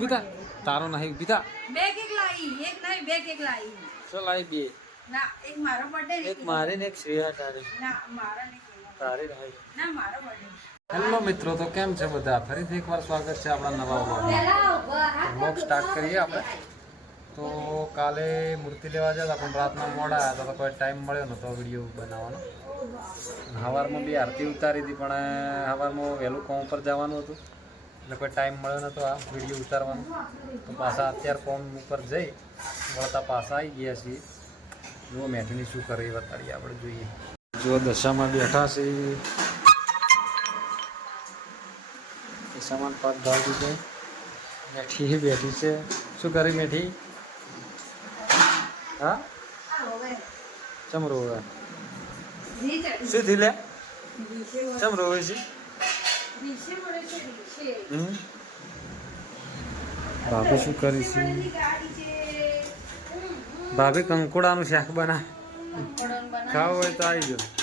ઉભી થા તારો નહીં ઉભી થા બે કેક લાવી એક નહીં બે કેક લાવી ચલ આઈ બે ના એક મારો બર્થડે એક મારે ને એક શ્રેયા તારે ના મારા નહીં તારે રહી ના મારો બર્થડે હેલો મિત્રો તો કેમ છે બધા ફરીથી એકવાર સ્વાગત છે આપણા નવા વ્લોગ સ્ટાર્ટ કરીએ આપણે તો કાલે મૂર્તિ લેવા જતા પણ રાતના મોડા આવ્યા હતા તો કોઈ ટાઈમ મળ્યો નતો વિડીયો બનાવવાનો સવારમાં બી આરતી ઉતારી હતી પણ સવારમાં વહેલું કોમ પર જવાનું હતું એટલે કોઈ ટાઈમ મળ્યો નતો આ વિડીયો ઉતારવાનો તો પાછા અત્યારે કોમ ઉપર જઈ વળતા પાછા આવી ગયા છીએ જુઓ મેઠીની શું કરે એ બતાડીએ આપણે જોઈએ જો દશામાં બેઠા છે સામાન પાક ઢાળ દીધો મેઠી બેઠી છે શું કરી મેઠી હા ચમ રોવે શું થી લે ચમ રોવે છે ભાભી શું કરી છે ભાભી કંકોડાનું શાક બના ખાવું હોય તો આવી જાઓ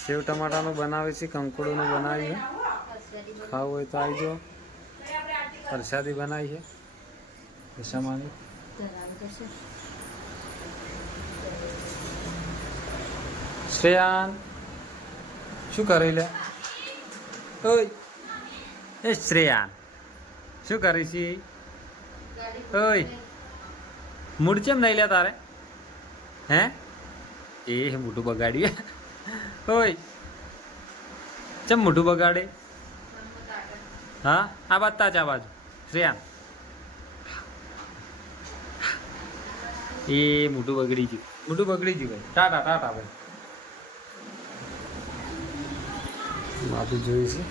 સેવ ટમાટાનું બનાવે છે કંકોડુંનું બનાવી છે ખાવું હોય તો આવી જાઓ પ્રસાદી બનાવી છે દશામાની શ્રેયાન શું કરી લે ઓય એ શ્રેયાન શું કરી છે ઓય મૂડ ચેમ નહીં લે તારે હે એ મોટું બગાડ્યું ઓય ચમ મોઢું બગાડે હા આ બાજુ આ બાજુ શ્રેયાન એ મોઢું બગડી ગયું ભાઈ ટાટા ભાઈ માફી જોઈ છે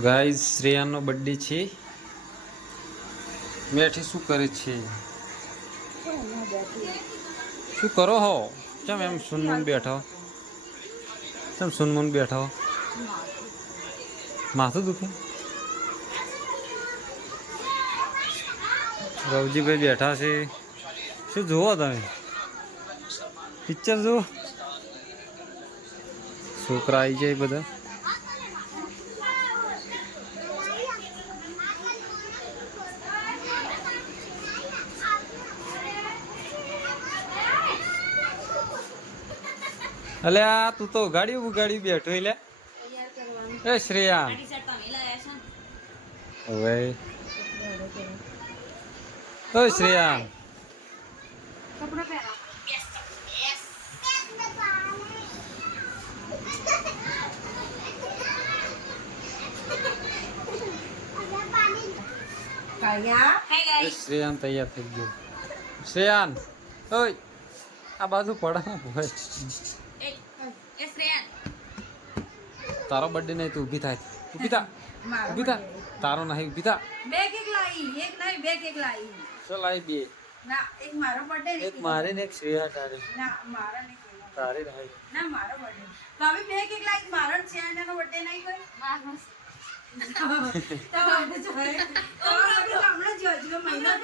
ગાઈઝ શ્રેયાનનો બર્થડે છે મેઠી શું કરે છે શું કરો હો ચમ એમ સુનમુન બેઠો માથું દુખે રવજીભાઈ બેઠા છે શું જુઓ તમે પિક્ચર જુઓ છોકરા આવી જાય બધા અલે આ તું તો ઉગાડી બેઠો લે એ શ્રેયા હવે ઓ શ્રેયા શ્રેયાન તૈયાર થઈ ગયો શ્રેયાન ઓય આ બાજુ પડા તારો બર્થડે નહીં તું ઊભી થા તારો નહીં ઊભી થા બે કેક લાવી એક નહીં બે કેક લાવી ચલ આઈ બે ના એક મારો બર્થડે એક મારે ને એક શ્રેયા તારે ના મારા નહીં તારે રહી ના મારો બર્થડે તો હવે બે કેક લાવી મારો શ્રેયાનો બર્થડે નહીં કોઈ તો આપણે જોઈએ તો આપણે હમણાં જોજો મહિના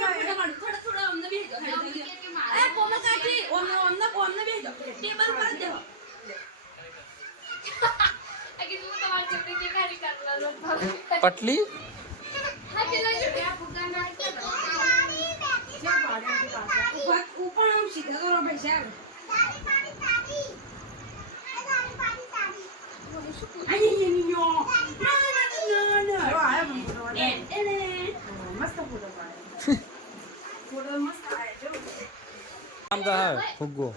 થોડા અમને બી એ કોમ કાકી અમને બી ટેબલ પર દેવો પટલી ફુગ્ગો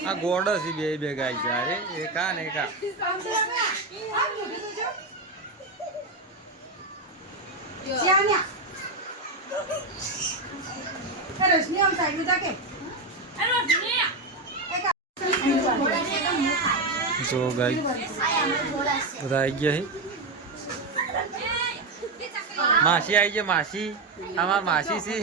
આ ગોડ છે બે ગાય છે અરે એ કા ને કા જો ગાય બધા આવી ગયા માસી આવી છે માસી અમાર માસી છે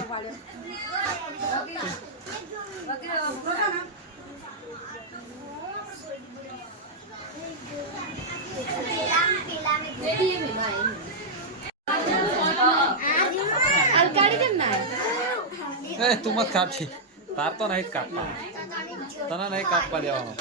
अलकाड़ी એ તું મત કાપી તાર તો નહીં જ કાપવા તને નહીં કાપવા દેવાનો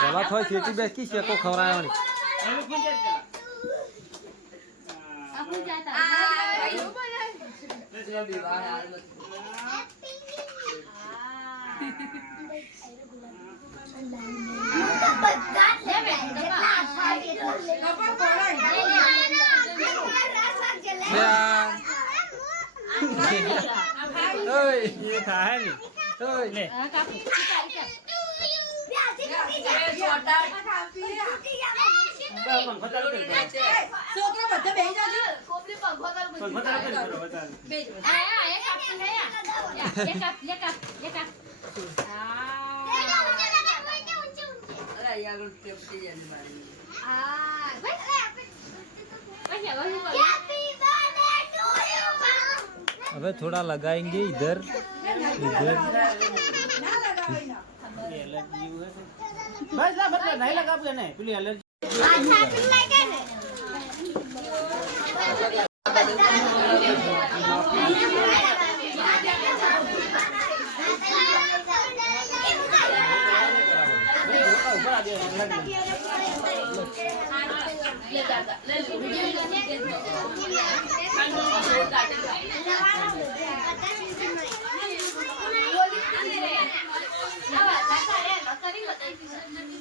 ભલા થોય ખેતી બેસી શેકો ખવડાવવાની છોકરા બધા બેહી જાજો કોપલી પંખો अबे थोड़ा लगाएंगे इधर इधर बस ना मतलब नहीं लगा आपके नहीं पहले एलर्जी Thank you.